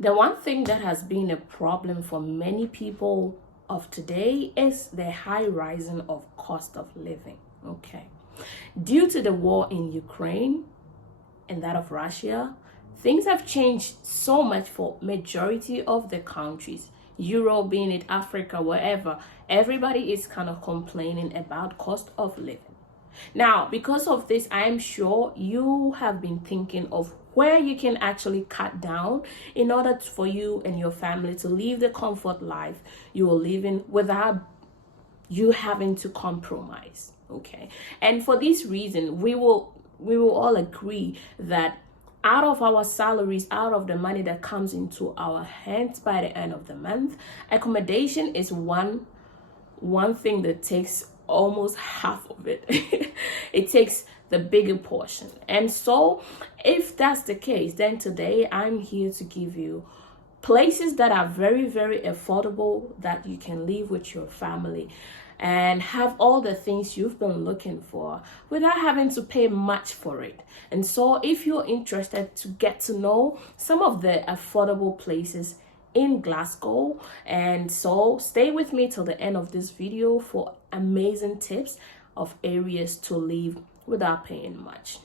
The one thing that has been a problem for many people of today is the high rising of cost of living. Okay. Due to the war in Ukraine and that of Russia, things have changed so much for majority of the countries. Europe, being it Africa, wherever, everybody is kind of complaining about cost of living. Now, because of this, I am sure you have been thinking of where you can actually cut down in order for you and your family to live the comfort life you are living without you having to compromise. Okay. And for this reason, we will all agree that out of our salaries, out of the money that comes into our hands by the end of the month, accommodation is one thing that takes almost half of it. It takes the bigger portion. And so if that's the case, then today I'm here to give you places that are very, very affordable that you can live with your family and have all the things you've been looking for without having to pay much for it. And so if you're interested to get to know some of the affordable places in Glasgow, and so stay with me till the end of this video for amazing tips of areas to live without paying much.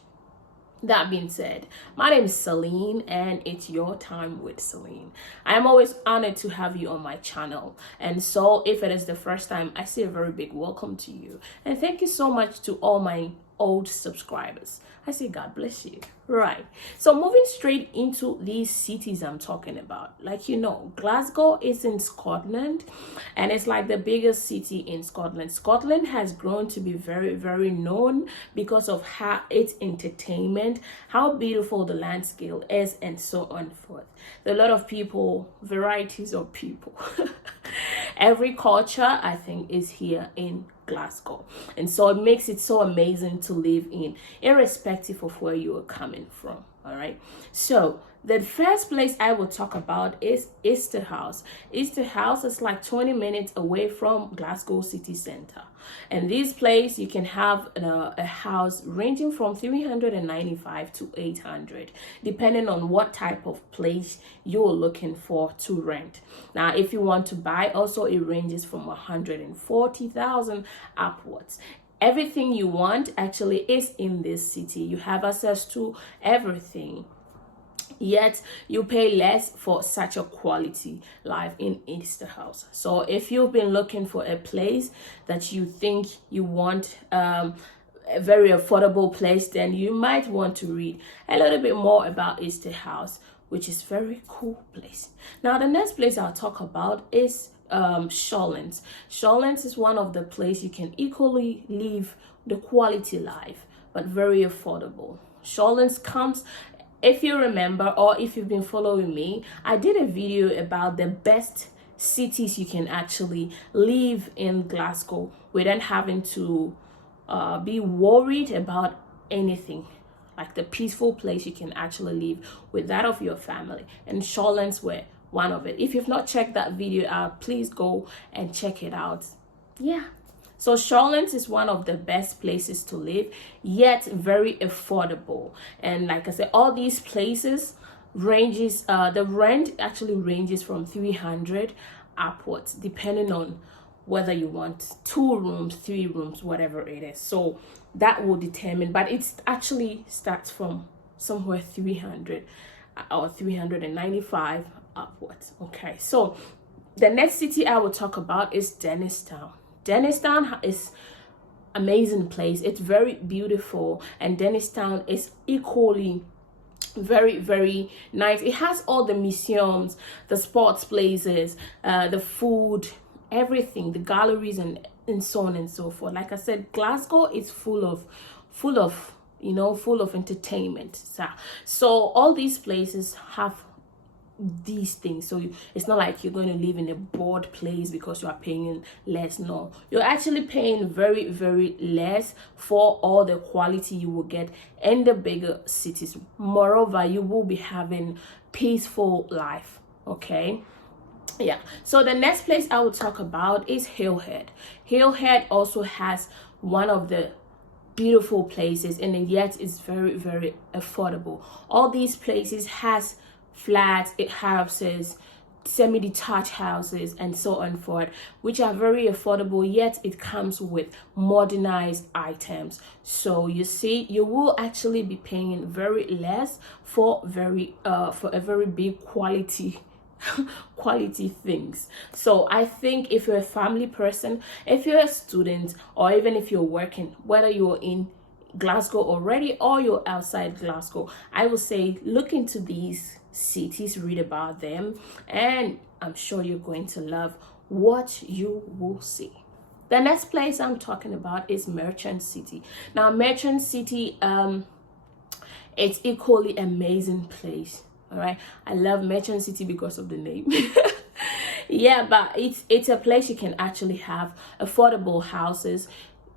That being said, my name is Celine and it's your time with Celine. I am always honored to have you on my channel. And so if it is the first time, I say a very big welcome to you. And thank you so much to all my old subscribers. I say God bless you. Right. So moving straight into these cities I'm talking about. Like, Glasgow is in Scotland and it's like the biggest city in Scotland. Scotland has grown to be very, very known because of how its entertainment, how beautiful the landscape is, and so on and forth. There are a lot of people, varieties of people. Every culture, I think, is here in Glasgow. And so it makes it so amazing to live in, irrespective of where you are coming from. All right. So the first place I will talk about is Easterhouse. Easterhouse is like 20 minutes away from Glasgow city center. And this place, you can have a house ranging from 395 to 800, depending on what type of place you're looking for to rent. Now, if you want to buy, also it ranges from 140,000 upwards. Everything you want actually is in this city. You have access to everything, yet you pay less for such a quality life in Easterhouse. So if you've been looking for a place that you think you want, a very affordable place, then you might want to read a little bit more about Easterhouse, which is very cool place. Now the next place I'll talk about is Shawlands. Shawlands is one of the places you can equally live the quality life, but very affordable. Shawlands comes, if you remember, or if you've been following me, I did a video about the best cities you can actually live in Glasgow without having to be worried about anything. Like the peaceful place you can actually live with that of your family. And Shawlands were one of it. If you've not checked that video out, please go and check it out. Yeah. So Shawlands is one of the best places to live, yet very affordable. And like I said, all these places ranges, the rent actually ranges from 300 upwards, depending on whether you want 2 rooms, 3 rooms, whatever it is. So that will determine, but it actually starts from somewhere 300 or 395 upwards. Okay, so the next city I will talk about is Dennistown. Dennistown is amazing place. It's very beautiful, and Dennistown is equally very, very nice. It has all the museums, the sports places, the food, everything, the galleries, and so on and so forth. Like I said, Glasgow is full of full of entertainment. So all these places have these things. So it's not like you're going to live in a bored place because you are paying less. No, you're actually paying very, very less for all the quality you will get in the bigger cities. Moreover, you will be having peaceful life. Okay. Yeah. So the next place I will talk about is Hillhead. Hillhead also has one of the beautiful places, and yet it's very, very affordable. All these places has flats, houses, semi-detached houses, and so on forth, which are very affordable, yet it comes with modernized items. So you see, you will actually be paying very less for a very big quality quality things. So I think if you're a family person, if you're a student, or even if you're working, whether you're in Glasgow already or you're outside Glasgow, I will say look into these cities, read about them, and I'm sure you're going to love what you will see. The next place I'm talking about is Merchant City. Now, Merchant City, it's equally amazing place. All right, I love Merchant City because of the name. Yeah, but it's a place you can actually have affordable houses,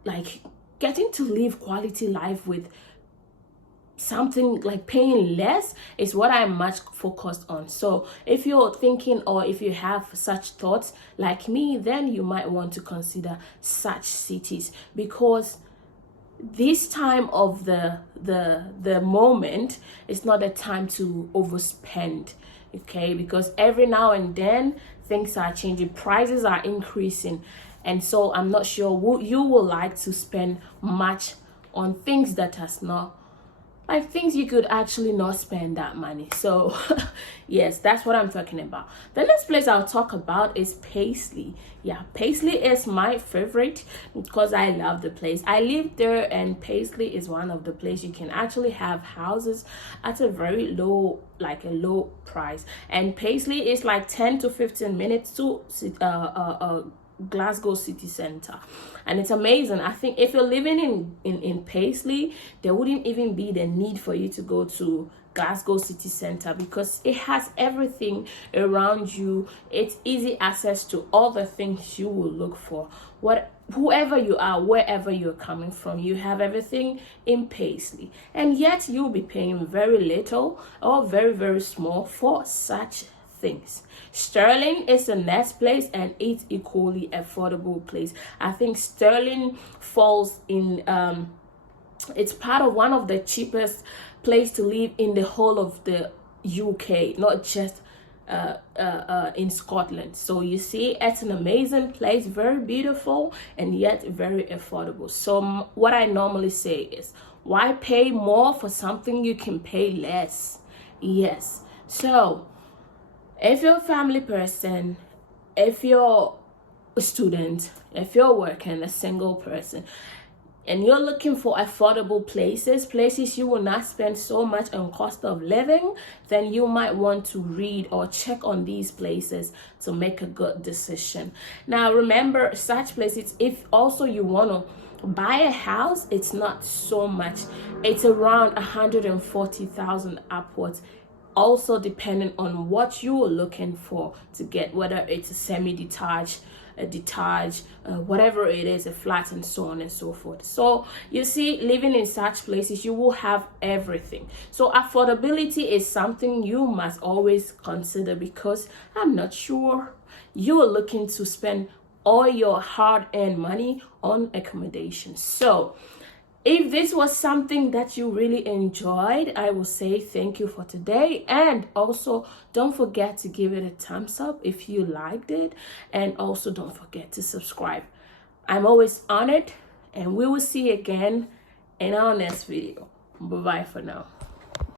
like getting to live quality life with something like paying less is what I'm much focused on. So if you're thinking, or if you have such thoughts like me, then you might want to consider such cities, because this time of the moment is not a time to overspend. Okay, because every now and then things are changing, prices are increasing, and so I'm not sure you will like to spend much on things that has not, like things you could actually not spend that money. So yes, that's what I'm talking about. The next place I'll talk about is Paisley. Yeah, Paisley is my favorite because I love the place. I live there, and Paisley is one of the places you can actually have houses at a very low, like a low price. And Paisley is like 10 to 15 minutes to Glasgow city center, and it's amazing. I think if you're living in Paisley, there wouldn't even be the need for you to go to Glasgow city center, because it has everything around you. It's easy access to all the things you will look for. Whoever you are, wherever you're coming from, you have everything in Paisley, and yet you'll be paying very little or very, very small for such things. Sterling is the next place, and it's equally affordable place. I think Sterling falls in it's part of one of the cheapest place to live in the whole of the UK, not just in Scotland. So you see, it's an amazing place, very beautiful, and yet very affordable. So what I normally say is, why pay more for something you can pay less? Yes. So if you're a family person, if you're a student, if you're working, a single person, and you're looking for affordable places you will not spend so much on cost of living, then you might want to read or check on these places to make a good decision. Now remember, such places, if also you want to buy a house, it's not so much. It's around 140,000 upwards, also depending on what you are looking for to get, whether it's a semi-detached, a detached, whatever it is, a flat, and so on and so forth. So you see, living in such places, you will have everything. So affordability is something you must always consider, because I'm not sure you are looking to spend all your hard-earned money on accommodation. So if this was something that you really enjoyed, I will say thank you for today. And also, don't forget to give it a thumbs up if you liked it. And also, don't forget to subscribe. I'm always honored, and we will see you again in our next video. Bye-bye for now.